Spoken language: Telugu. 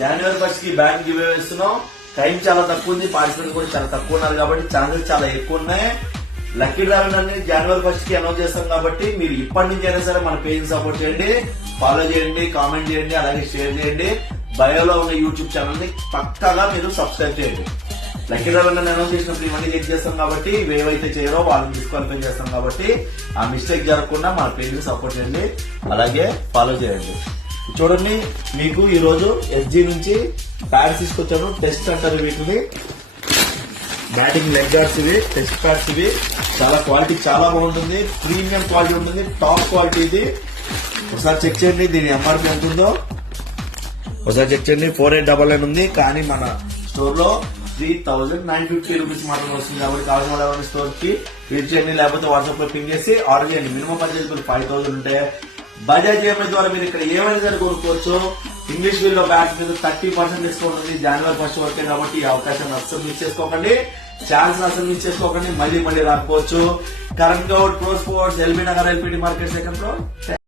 జనవరి 1 కి బ్యాగ్ గివ్ ఇస్తున్నాం. టైం చాలా తక్కువ ఉంది, పార్టిసిపెంట్ కూడా చాలా తక్కువ ఉన్నారు కాబట్టి ఛాన్సెస్ చాలా ఎక్కువ ఉన్నాయి. లక్కీ డ్రా అనేది జనవరి 1 కి అనౌన్స్ చేస్తాం కాబట్టి మీరు ఇప్పటి నుంచి అయినా సరే మన పేజ్ సపోర్ట్ చేయండి, ఫాలో చేయండి, కామెంట్ చేయండి, అలాగే షేర్ చేయండి. బయోలో ఉన్న యూట్యూబ్ ఛానల్ ని పక్కాగా మీరు సబ్స్క్రైబ్ చేయండి. లక్కీ డ్రా అనౌన్స్ చేసినప్పుడు ఇవన్నీ చెక్ చేస్తాం కాబట్టి ఏవైతే చేయరో వాళ్ళని డిస్క్వాలిఫై చేస్తాం కాబట్టి ఆ మిస్టేక్ జరగకుండా మన పేజ్ ని సపోర్ట్ చేయండి, అలాగే ఫాలో చేయండి. చూడండి, మీకు ఈ రోజు ఎస్జీ నుంచి ప్యాడ్స్ తీసుకొచ్చాను. టెస్ట్ అంటారు వీటిని, బ్యాటింగ్ లెగ్ గార్డ్స్ ఇవి, టెస్ట్ ప్యాడ్స్ ఇవి. చాలా క్వాలిటీ చాలా బాగుంటుంది, ప్రీమియం క్వాలిటీ ఉంటుంది, టాప్ క్వాలిటీ ఇది. ఒకసారి చెక్ చేయండి దీని ఎంఆర్పీ ఎంత ఉందో. ఒకసారి చెక్ చేయండి. 4899 ఉంది, కానీ మన స్టోర్ లో 3950 రూపీస్ మాత్రమే వస్తుంది. కాబట్టి కావాల్సిన వాళ్ళ స్టోర్ కి విజిట్ చేయండి, లేకపోతే వాట్సాప్ లో పింగ్ చేసి ఆర్డర్ చేయండి. మినిమం పర్చేజ్ 5000 ఉంటే బజాజ్ ఈఎంఐ ద్వారా మీరు ఇక్కడ ఏమైనా సరే కొనుక్కోవచ్చు. ఇంగ్లీష్ వీల్ లో బ్యాగ్ మీద 30% డిస్కౌంట్ ఉంది జనవరి 1 వరకే. కాబట్టి ఈ అవకాశాన్ని అస్సలు మిస్ చేసుకోకండి, ఛాన్స్ అసలు మిస్ చేసుకోకండి. మళ్ళీ రాకపోవచ్చు. Karan Goud, Pro Sports, LB Nagar, LPT market, second floor.